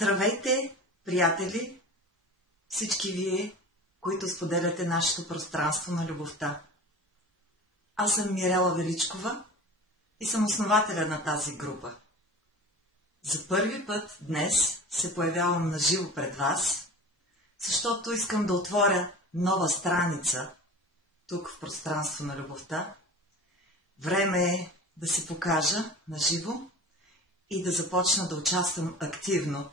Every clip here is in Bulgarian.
Здравейте, приятели, всички вие, които споделяте нашето пространство на любовта. Аз съм Мирела Величкова и съм основателя на тази група. За първи път днес се появявам наживо пред вас, защото искам да отворя нова страница тук в пространство на любовта. Време е да се покажа наживо и да започна да участвам активно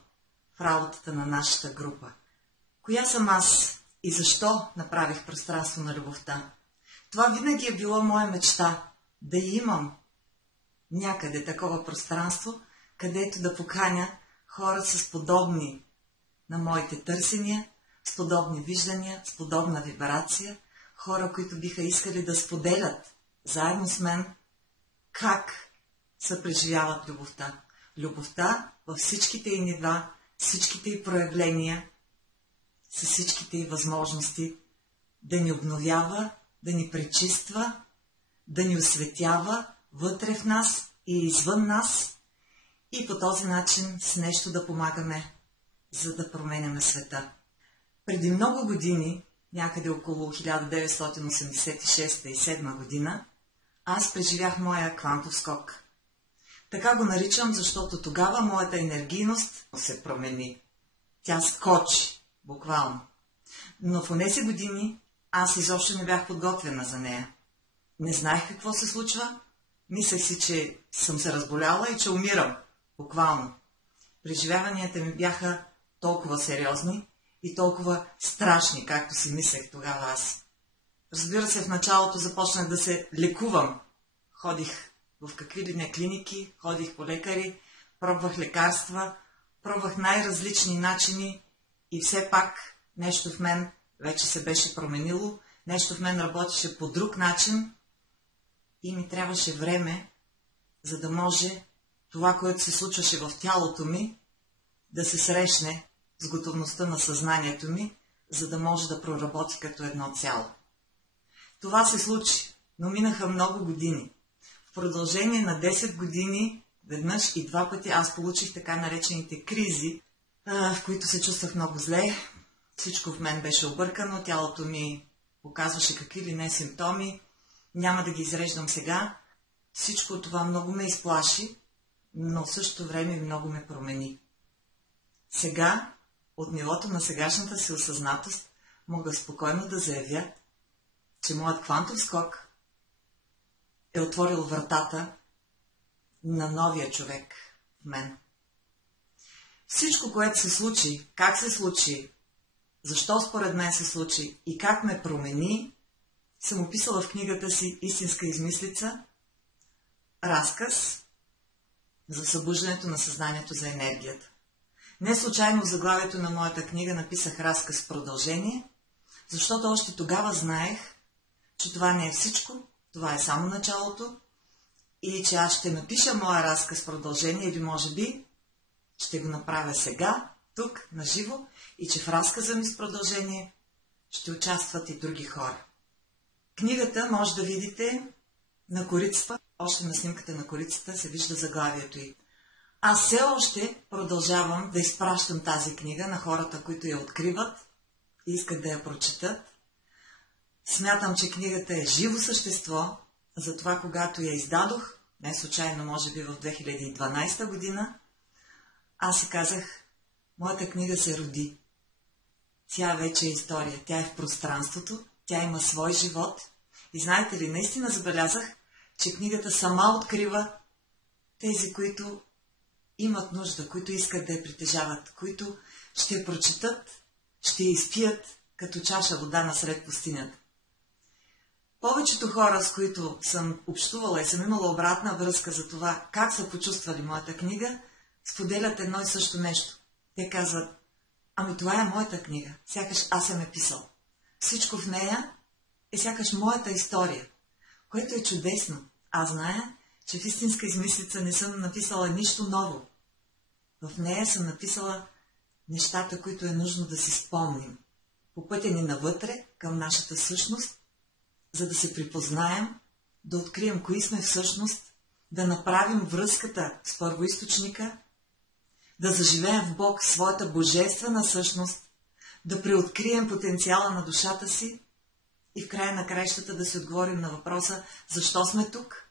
в работата на нашата група. Коя съм аз и защо направих пространство на любовта? Това винаги е било моя мечта, да имам някъде такова пространство, където да поканя хора с подобни на моите търсения, с подобни виждания, с подобна вибрация, хора, които биха искали да споделят заедно с мен как се преживяват любовта. Любовта във всичките й нива, всичките й проявления, с всичките й възможности, да ни обновява, да ни пречиства, да ни осветява вътре в нас и извън нас и по този начин с нещо да помагаме, за да променяме света. Преди много години, някъде около 1986 и 1987 година, аз преживях моя квантов скок. Така го наричам, защото тогава моята енергийност се промени. Тя скочи, буквално. Но в онези години аз изобщо не бях подготвена за нея. Не знаех какво се случва. Мислех си, че съм се разболяла и че умирам, буквално. Преживяванията ми бяха толкова сериозни и толкова страшни, както си мислех тогава аз. Разбира се, в началото започнах да се лекувам. Ходих в какви ли не клиники, ходих по лекари, пробвах лекарства, пробвах най-различни начини и все пак нещо в мен вече се беше променило, нещо в мен работеше по друг начин и ми трябваше време, за да може това, което се случваше в тялото ми, да се срещне с готовността на съзнанието ми, за да може да проработи като едно цяло. Това се случи, но минаха много години. В продължение на 10 години, веднъж и два пъти, аз получих така наречените кризи, в които се чувствах много зле. Всичко в мен беше объркано, тялото ми показваше какви ли не симптоми. Няма да ги изреждам сега. Всичко това много ме изплаши, но в същото време много ме промени. Сега, от нивото на сегашната си осъзнатост, мога спокойно да заявя, че моят квантов скок е отворил вратата на новия човек в мен. Всичко, което се случи, как се случи, защо според мен се случи и как ме промени, съм описала в книгата си "Истинска измислица", разказ за събуждането на съзнанието за енергията. Не случайно в заглавието на моята книга написах разказ в продължение, защото още тогава знаех, че това не е всичко, това е само началото и че аз ще напиша моя разказ в продължение или може би ще го направя сега, тук, наживо и че в разказа ми с продължение ще участват и други хора. Книгата може да видите на корицата, още на снимката на корицата се вижда заглавието й. Аз все още продължавам да изпращам тази книга на хората, които я откриват и искат да я прочетат. Смятам, че книгата е живо същество, затова когато я издадох, не случайно може би в 2012 година, аз си казах, моята книга се роди. Тя вече е история, тя е в пространството, тя има свой живот. И знаете ли, наистина забелязах, че книгата сама открива тези, които имат нужда, които искат да я притежават, които ще я прочетат, ще я изпият като чаша вода насред пустинята. Повечето хора, с които съм общувала и съм имала обратна връзка за това как са почувствали моята книга, споделят едно и също нещо. Те казват, ами това е моята книга, сякаш аз съм я писал. Всичко в нея е сякаш моята история, което е чудесно. Аз зная, че в "Истинска измислица" не съм написала нищо ново. В нея съм написала нещата, които е нужно да си спомним. По пътя ни навътре, към нашата същност, за да се припознаем, да открием кои сме всъщност, да направим връзката с първоизточника, да заживеем в Бог своята божествена същност, да преоткрием потенциала на душата си и в края на краищата да си отговорим на въпроса защо сме тук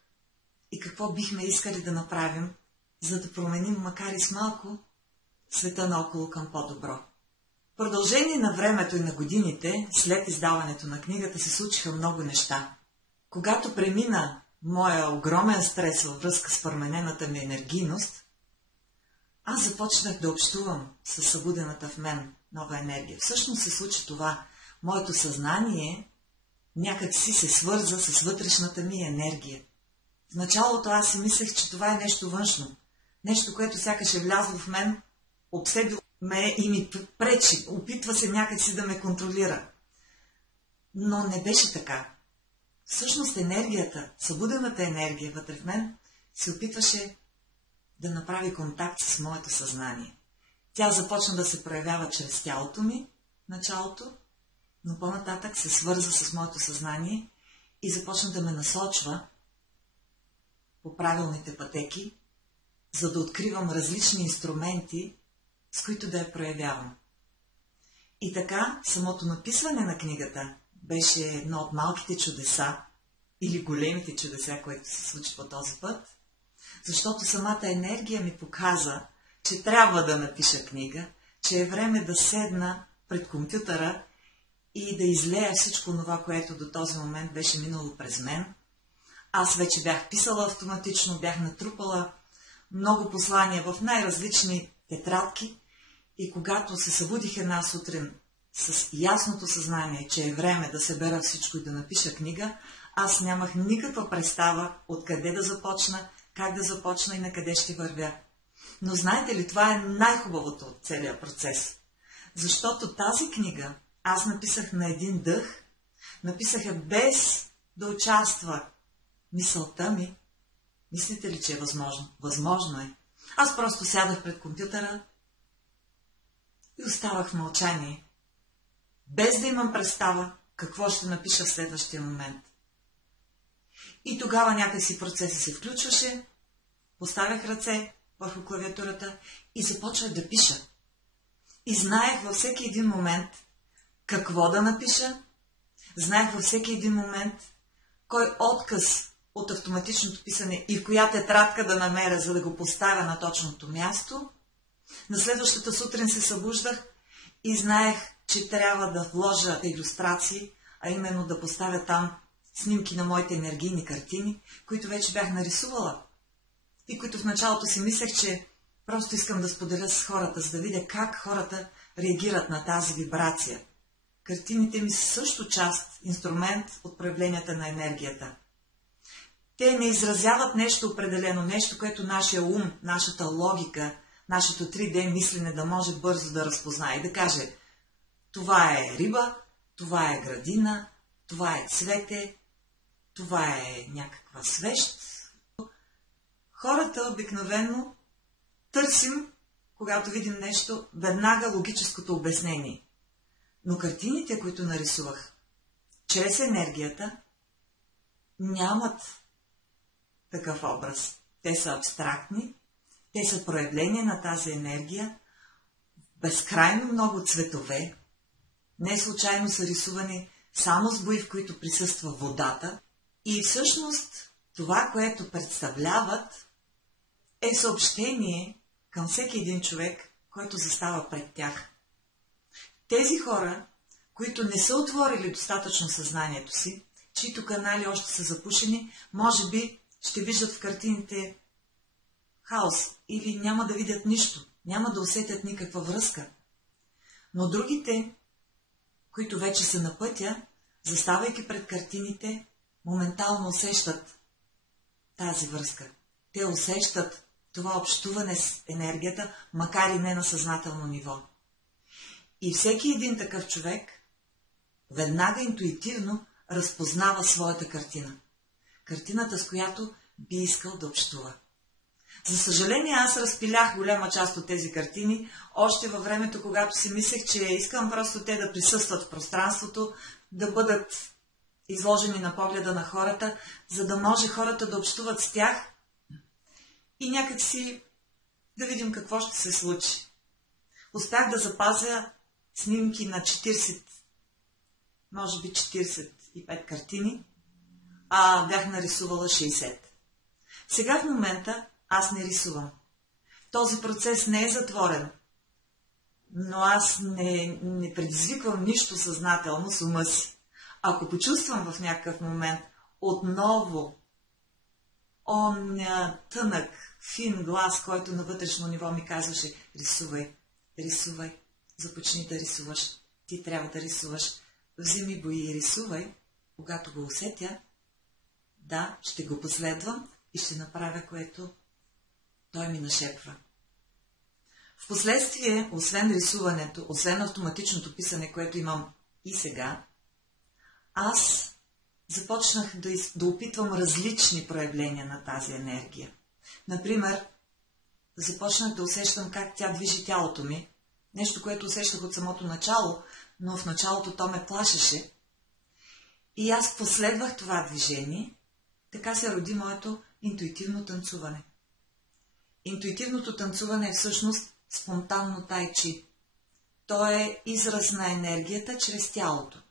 и какво бихме искали да направим, за да променим, макар и с малко, света наоколо към по-добро. В продължение на времето и на годините, след издаването на книгата, се случиха много неща. Когато премина моя огромен стрес във връзка с променената ми енергийност, аз започнах да общувам с събудената в мен нова енергия. Всъщност се случи това. Моето съзнание някак си се свърза с вътрешната ми енергия. В началото аз си мислех, че това е нещо външно. Нещо, което сякаш е влязло в мен, обсебило ме и ми пречи, опитва се някак си да ме контролира. Но не беше така. Всъщност енергията, събудената енергия вътре в мен, се опитваше да направи контакт с моето съзнание. Тя започна да се проявява чрез тялото ми, началото, но по-нататък се свърза с моето съзнание и започна да ме насочва по правилните пътеки, за да откривам различни инструменти, с които да я проявявам. И така, самото написване на книгата беше едно от малките чудеса, или големите чудеса, които се случи по този път, защото самата енергия ми показа, че трябва да напиша книга, че е време да седна пред компютъра и да излея всичко това, което до този момент беше минало през мен. Аз вече бях писала автоматично, бях натрупала много послания в най-различни тетрадки и когато се събудих една сутрин с ясното съзнание, че е време да събера всичко и да напиша книга, аз нямах никаква представа откъде да започна, как да започна и на къде ще вървя. Но знаете ли, това е най-хубавото от целия процес. Защото тази книга аз написах на един дъх, написах я без да участва мисълта ми. Мислите ли, че е възможно? Възможно е. Аз просто сядах пред компютъра и оставах в мълчание, без да имам представа какво ще напиша в следващия момент. И тогава някакси процесът се включваше, поставях ръце върху клавиатурата и започвах да пиша. И знаех във всеки един момент какво да напиша, знаех във всеки един момент кой отказ от автоматичното писане и в коя тетрадка да намеря, за да го поставя на точното място. На следващата сутрин се събуждах и знаех, че трябва да вложа илюстрации, а именно да поставя там снимки на моите енергийни картини, които вече бях нарисувала и които в началото си мислех, че просто искам да споделя с хората, за да видя как хората реагират на тази вибрация. Картините ми са също част, инструмент от проявленията на енергията. Те не изразяват нещо определено, нещо, което нашия ум, нашата логика, нашето 3D мислене да може бързо да разпознае и да каже: това е риба, това е градина, това е цвете, това е някаква свещ. Хората обикновено търсим, когато видим нещо, веднага логическото обяснение. Но картините, които нарисувах чрез енергията, нямат такъв образ. Те са абстрактни, те са проявления на тази енергия, безкрайно много цветове, не случайно са рисувани само с бои, в които присъства водата, и всъщност това, което представляват, е съобщение към всеки един човек, който застава пред тях. Тези хора, които не са отворили достатъчно съзнанието си, чието канали още са запушени, може би ще виждат в картините хаос или няма да видят нищо, няма да усетят никаква връзка. Но другите, които вече са на пътя, заставайки пред картините, моментално усещат тази връзка. Те усещат това общуване с енергията, макар и не на съзнателно ниво. И всеки един такъв човек веднага интуитивно разпознава своята картина. Картината, с която би искал да общува. За съжаление, аз разпилях голяма част от тези картини, още във времето, когато си мислех, че искам просто те да присъстват в пространството, да бъдат изложени на погледа на хората, за да може хората да общуват с тях. И някак си да видим какво ще се случи. Успях да запазя снимки на 40, може би 45 картини, а бях нарисувала 60. Сега в момента аз не рисувам. Този процес не е затворен, но аз не предизвиквам нищо съзнателно с ума си. Ако почувствам в някакъв момент отново оня тънък, фин глас, който на вътрешно ниво ми казваше: рисувай, рисувай, започни да рисуваш, ти трябва да рисуваш, вземи го и рисувай, когато го усетя, да, ще го последвам и ще направя, което той ми нашепва. Впоследствие, освен рисуването, освен автоматичното писане, което имам и сега, аз започнах да опитвам различни проявления на тази енергия. Например, започнах да усещам как тя движи тялото ми. Нещо, което усещах от самото начало, но в началото то ме плашеше. И аз последвах това движение. Така се роди моето интуитивно танцуване. Интуитивното танцуване е всъщност спонтанно тайчи. То е израз на енергията чрез тялото.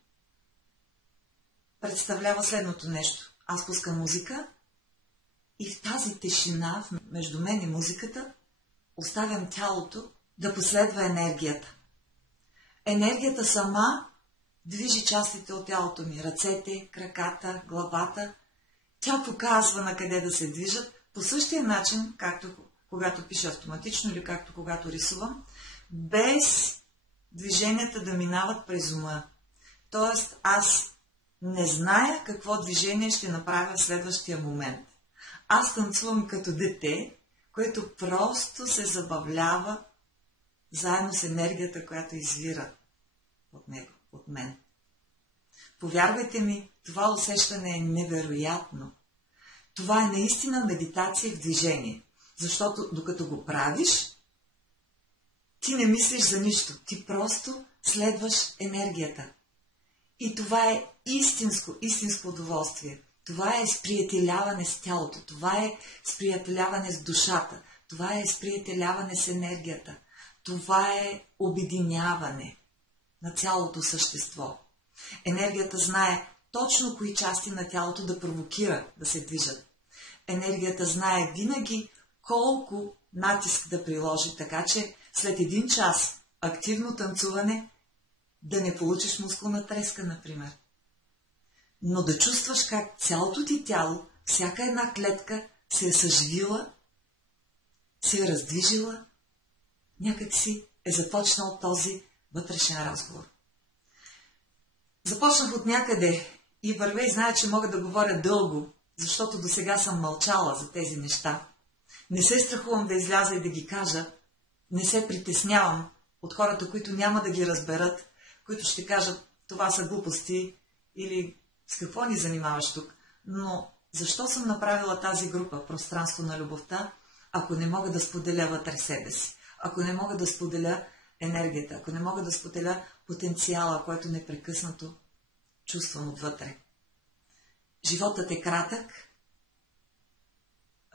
Представлява следното нещо. Аз пускам музика и в тази тишина между мен и музиката оставям тялото да последва енергията. Енергията сама движи частите от тялото ми. Ръцете, краката, главата. Тя показва на къде да се движат по същия начин, както когато пиша автоматично или както когато рисувам, без движенията да минават през ума. Тоест аз не зная какво движение ще направя в следващия момент. Аз танцувам като дете, което просто се забавлява заедно с енергията, която извира от него, от мен. Повярвайте ми, това усещане е невероятно. Това е наистина медитация в движение, защото докато го правиш, ти не мислиш за нищо, ти просто следваш енергията. И това е истинско удоволствие. Това е сприятеляване с тялото, това е сприятеляване с душата, това е сприятеляване с енергията, това е обединяване на цялото същество. Енергията знае точно кои части на тялото да провокира да се движат. Енергията знае винаги колко натиск да приложи, така че след 1 час активно танцуване да не получиш мускулна треска, например. Но да чувстваш как цялото ти тяло, всяка една клетка се е съживила, се е раздвижила, някак си е започнал този вътрешен разговор. Започнах от някъде и вървя и зная, че мога да говоря дълго, защото до сега съм мълчала за тези неща. Не се страхувам да изляза и да ги кажа, не се притеснявам от хората, които няма да ги разберат, които ще кажат: това са глупости или с какво ни занимаваш тук. Но защо съм направила тази група Пространство на любовта, ако не мога да споделя вътре себе си, ако не мога да споделя енергията, ако не мога да споделя потенциала, който непрекъснато чувствам отвътре. Животът е кратък,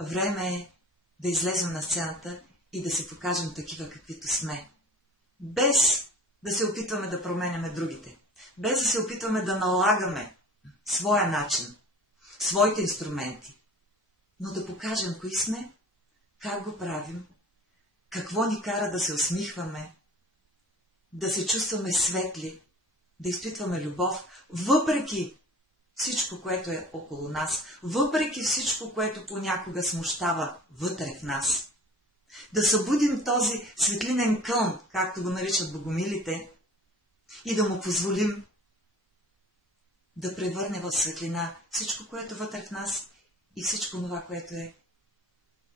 време е да излезем на сцената и да се покажем такива, каквито сме. Без да се опитваме да променяме другите. Без да се опитваме да налагаме своя начин, своите инструменти. Но да покажем кои сме, как го правим, какво ни кара да се усмихваме, да се чувстваме светли, да изпитваме любов, въпреки всичко, което е около нас, въпреки всичко, което понякога смущава вътре в нас. Да събудим този светлинен кълн, както го наричат богомилите, и да му позволим да превърне в светлина всичко, което е вътре в нас и всичко това, което е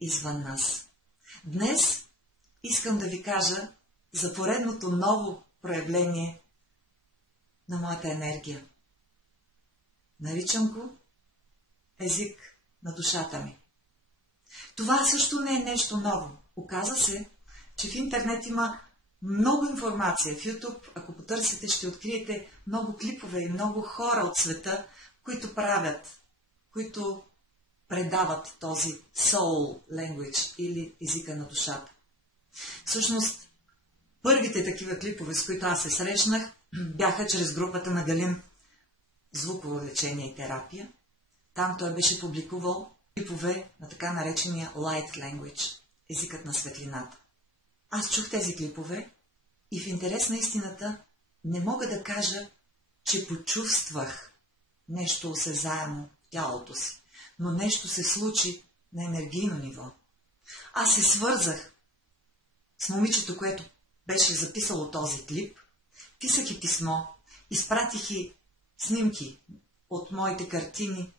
извън нас. Днес искам да ви кажа за поредното ново проявление на моята енергия. Наричам го език на душата ми. Това също не е нещо ново. Оказа се, че в интернет има много информация. В YouTube, ако потърсите, ще откриете много клипове и много хора от света, които правят, които предават този soul language или езика на душата. Всъщност, първите такива клипове, с които аз се срещнах, бяха чрез групата на Галин "Звуково лечение и терапия". Там той беше публикувал клипове на така наречения Light Language, езикът на светлината. Аз чух тези клипове и в интерес на истината не мога да кажа, че почувствах нещо осезаемо в тялото си, но нещо се случи на енергийно ниво. Аз се свързах с момичето, което беше записало този клип, писах и писмо, изпратих и снимки от моите картини,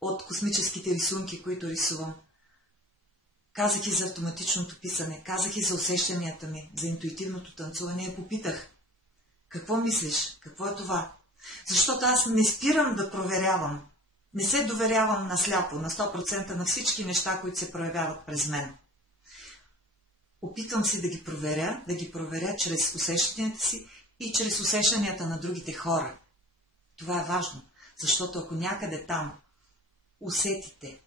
от космическите рисунки, които рисувам. Казах и за автоматичното писане, казах и за усещанията ми, за интуитивното танцуване и попитах: какво мислиш? Какво е това? Защото аз не спирам да проверявам. Не се доверявам насляпо, на 100% на всички неща, които се проявяват през мен. Опитвам се да ги проверя чрез усещанията си и чрез усещанията на другите хора. Това е важно, защото ако някъде там усетите,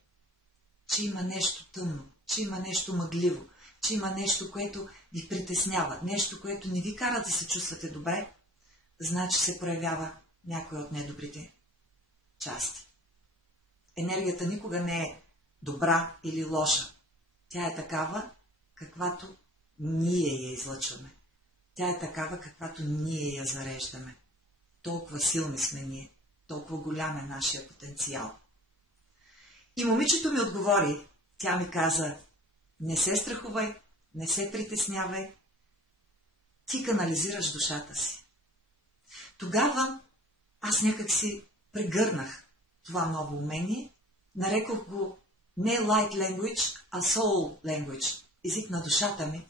че има нещо тъмно, че има нещо мъгливо, че има нещо, което ви притеснява, нещо, което не ви кара да се чувствате добре, значи се проявява някой от недобрите части. Енергията никога не е добра или лоша. Тя е такава, каквато ние я излъчваме. Тя е такава, каквато ние я зареждаме. Толкова силни сме ние, толкова голям е нашия потенциал. И момичето ми отговори, тя ми каза: не се страхувай, не се притеснявай, ти канализираш душата си. Тогава аз някак си прегърнах това ново умение, нарекох го не Light Language, а Soul Language, език на душата ми,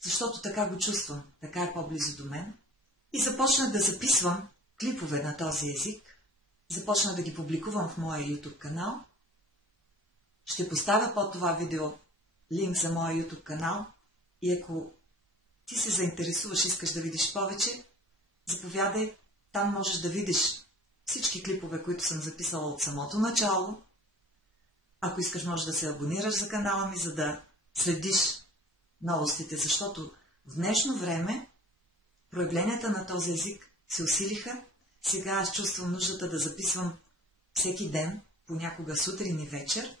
защото така го чувствам, така е по-близо до мен. И започнах да записвам клипове на този език, започнах да ги публикувам в моя YouTube канал. Ще поставя под това видео линк за моя YouTube канал и ако ти се заинтересуваш, искаш да видиш повече, заповядай, там можеш да видиш всички клипове, които съм записала от самото начало. Ако искаш, можеш да се абонираш за канала ми, за да следиш новостите, защото в днешно време проявленията на този език се усилиха. Сега аз чувствам нуждата да записвам всеки ден, понякога сутрин и вечер.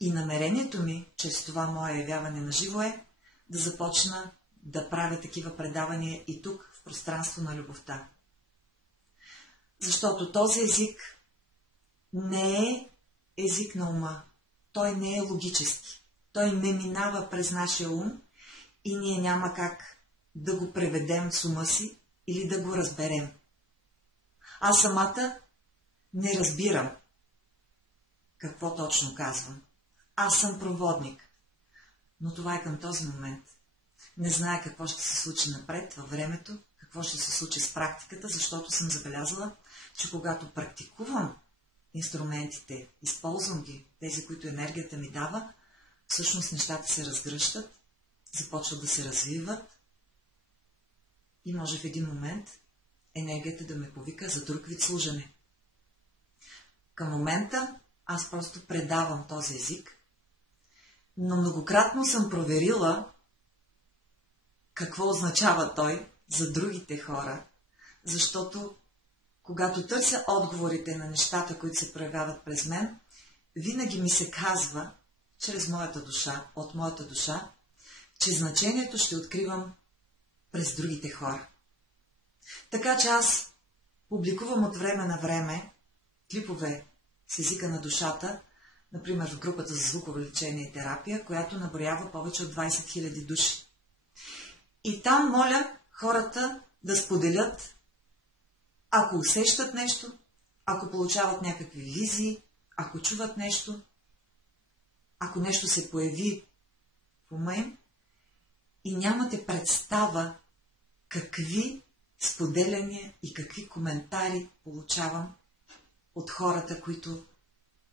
И намерението ми, чрез това мое явяване на живо, е да започна да правя такива предавания и тук, в пространство на любовта. Защото този език не е език на ума. Той не е логически. Той не минава през нашия ум и ние няма как да го преведем с ума си или да го разберем. Аз самата не разбирам какво точно казвам. Аз съм проводник. Но това е към този момент. Не зная какво ще се случи напред във времето, какво ще се случи с практиката, защото съм забелязала, че когато практикувам инструментите, използвам ги, тези, които енергията ми дава, всъщност нещата се разгръщат, започват да се развиват и може в един момент енергията да ме повика за друг вид служене. Към момента аз просто предавам този език, но многократно съм проверила какво означава той за другите хора, защото когато търся отговорите на нещата, които се проявяват през мен, винаги ми се казва, чрез моята душа, от моята душа, че значението ще откривам през другите хора. Така че аз публикувам от време на време клипове с езика на душата, например в групата за звуково лечение и терапия, която наброява повече от 20 000 души. И там моля хората да споделят, ако усещат нещо, ако получават някакви визии, ако чуват нещо, ако нещо се появи в ума им и нямате представа какви споделяния и какви коментари получавам от хората, които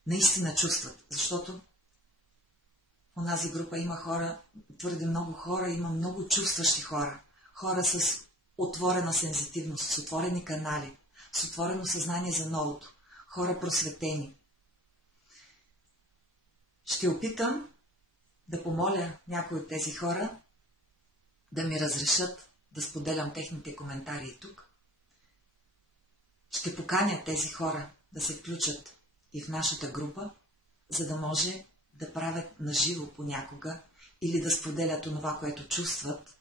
наистина чувстват. Защото в онази група има хора, твърде много хора, има много чувстващи хора. Хора с отворена сензитивност, с отворени канали, с отворено съзнание за новото. Хора просветени. Ще опитам да помоля някои от тези хора да ми разрешат да споделям техните коментари тук. Ще поканя тези хора да се включат и в нашата група, за да може да правят наживо понякога или да споделят онова, което чувстват,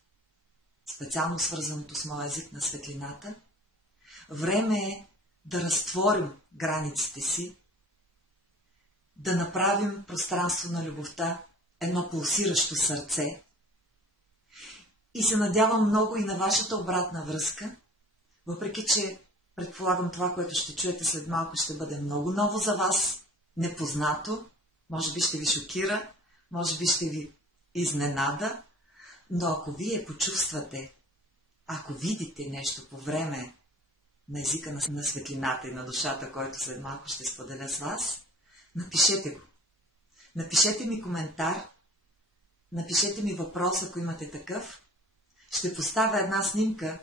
специално свързаното с моя език на светлината. Време е да разтворим границите си, да направим пространство на любовта едно пулсиращо сърце. И се надявам много и на вашата обратна връзка, въпреки че предполагам това, което ще чуете след малко, ще бъде много ново за вас, непознато, може би ще ви шокира, може би ще ви изненада, но ако вие почувствате, ако видите нещо по време на езика на светлината и на душата, който след малко ще споделя с вас, напишете го. Напишете ми коментар, напишете ми въпрос, ако имате такъв. Ще поставя една снимка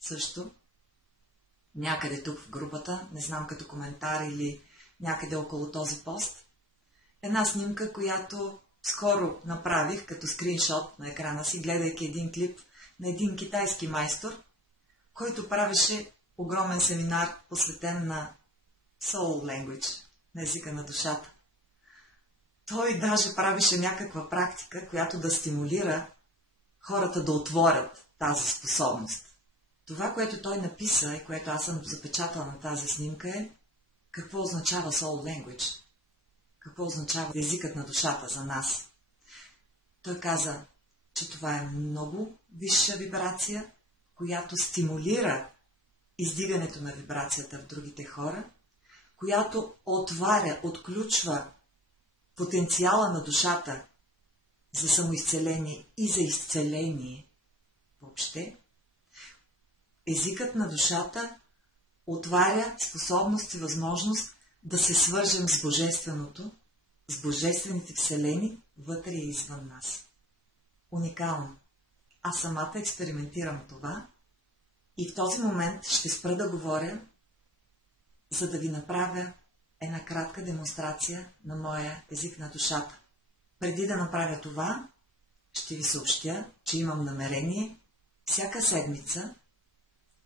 също, някъде тук в групата, не знам като коментар или някъде около този пост. Една снимка, която скоро направих като скриншот на екрана си, гледайки един клип на един китайски майстор, който правеше огромен семинар, посветен на Soul Language, на езика на душата. Той даже правеше някаква практика, която да стимулира хората да отворят тази способност. Това, което той написа и което аз съм запечатала на тази снимка е какво означава Soul Language, какво означава езикът на душата за нас. Той каза, че това е много висша вибрация, която стимулира издигането на вибрацията в другите хора, която отваря, отключва потенциала на душата за самоизцеление и за изцеление въобще. Езикът на душата отваря способност и възможност да се свържем с Божественото, с Божествените вселени, вътре и извън нас. Уникално. Аз самата експериментирам това и в този момент ще спра да говоря, за да ви направя една кратка демонстрация на моя език на душата. Преди да направя това, ще ви съобщя, че имам намерение всяка седмица,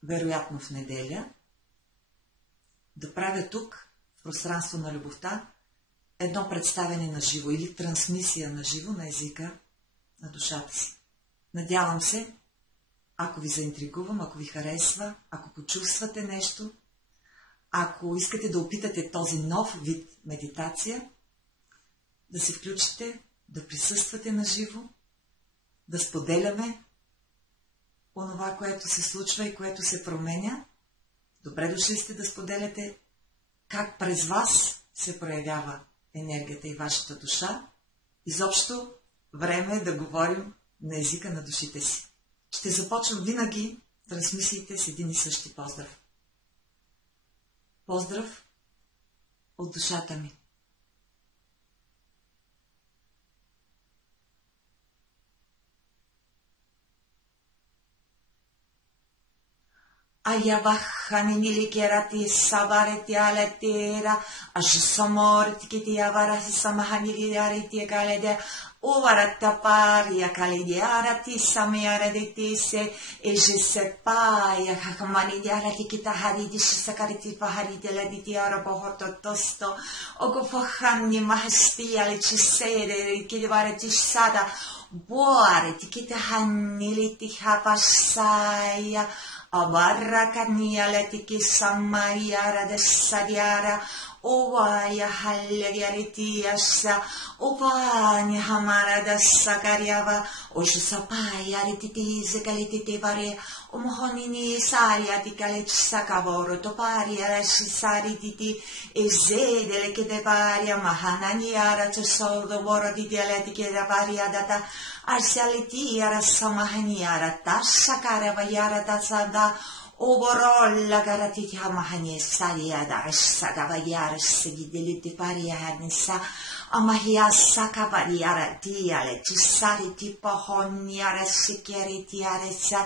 вероятно в неделя, да правя тук, в пространство на любовта, едно представяне на живо или трансмисия на живо на езика на душата си. Надявам се, ако ви заинтригувам, ако ви харесва, ако почувствате нещо, ако искате да опитате този нов вид медитация, да се включите, да присъствате на живо, да споделяме онова, което се случва и което се променя. Добре дошли сте да споделяте как през вас се проявява енергията и вашата душа. Изобщо време е да говорим на езика на душите си. Ще започвам винаги трансмисиите с един и същи поздрав. Поздрав от душата ми. Ayabahani kerati sabareti aletera, ashamorti kiti avarasi samahani ariti kalede, uvarata paria kalediarati samiaraditi se, e je sais pas, yakamani diarati kita haridi sakariti paharidi laditi arabohoto tosto, ogofahani mahasti alechisere, kidivarati sada, boareti kita haniliti hapasaya, Abarrakania letiki samaiara dessadiara, ovaya halliaritiassa, ovanya hamara dessakariava, osapaya rititiise kalititivare, omohonini sariatikalitissakavoro toparia ressisarititi, ezedele kedevaria mahananiara cesoldo voroditialetikedavaria data, Arsialitiara samahaniara tassakarevayara tasada ovorolla garatiti hamahani sariada sadavayara segideliti parianissa amahiassa cavaliara diale cisariti pohoniara sikeritiaressa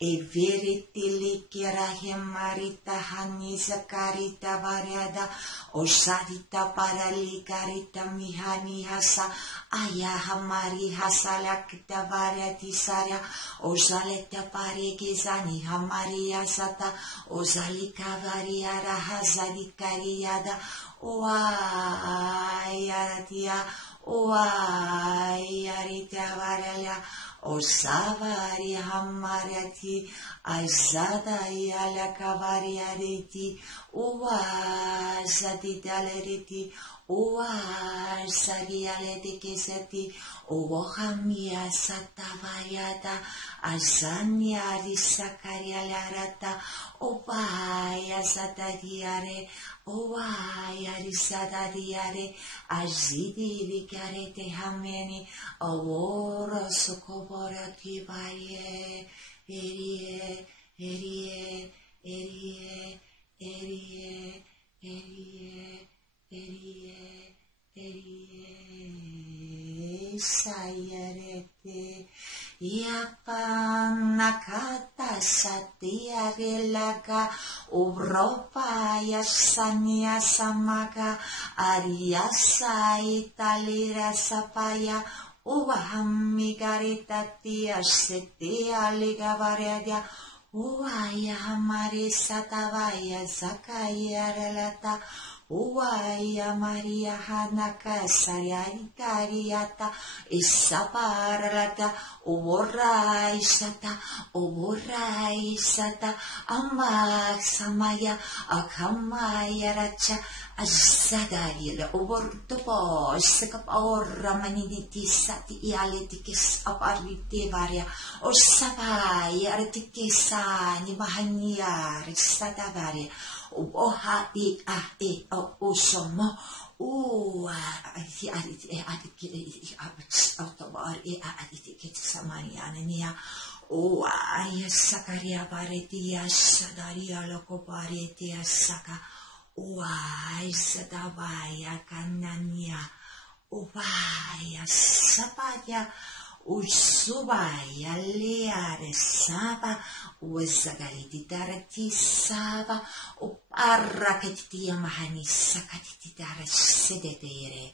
Верите ли керахемарита ханиса карита варяда, ошарита параликарита михани хаса, ая хамари хасалякта варяти саря, ожалета парегизани хамари ясата, озалика вариара хазаликарияда, оаяратия, оаярита варяля, Osavari hamarati, aizada iala kavariariti, uazadi daleriti, uazagi aleti keseti, uohamia satavayada, azania risakarialarata, ovaya satadiare, ovaya risadadiare, azidi vikarete hameni, aworo sokoborati varie, erie, erie, erie, erie, erie, erie, erie, sayarete, yapanakata satiarelaga, Uropa yasania samaga, ariasa italira sapaya, Uahamigaritatia setia ligavaria, Uaya hamari satavaya zakaya relata, Uaya Maria Hanaka Saryaikariata, Isaparalata, Uvoraisata, Uvoraisata, Ama Samaya, Akamaya Racha, Azadayla, Uvortopo, Sekap Ora Maniditi Sati Ialitikis Aparite Varia, Osavaya Artikisa, Nibahania, Satavaria. Oha e a e o somo o ati autobar e ati ke samariana nia o ay sakaria paretia sadaria loko paretia saka o ay sadabaya kanania o vaya sapaya Usubaya leare saba, uzagariti darati saba, o parra che ti amahani sakati dara sedere,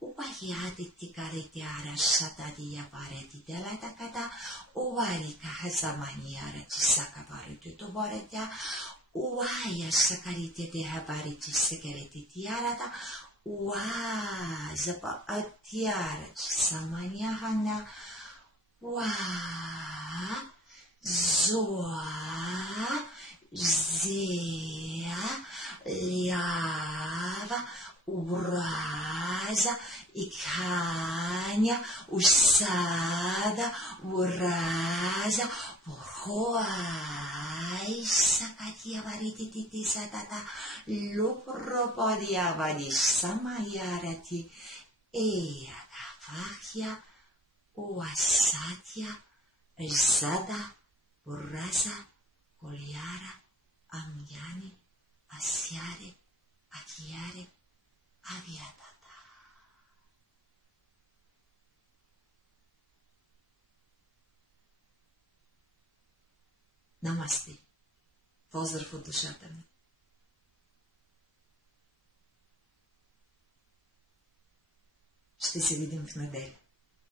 ubayati ti caretiara satadia pareti della takata, uvarika hazamaniara ci sakabari tutto boretia, uaya sakarite de habariti segreti tiarata, zapa atiara samanyahana zoa zea liava uraza ikanya usada uraza porhoai sakatia varititi satata lopropodia varis samayarati ea kavahia Oasatia, Zada, Borraza, Goliara, Amiani, Asiare, Achiare, Aviatata. Намасте. Поздрав от душата ми. Ще се видим в неделя.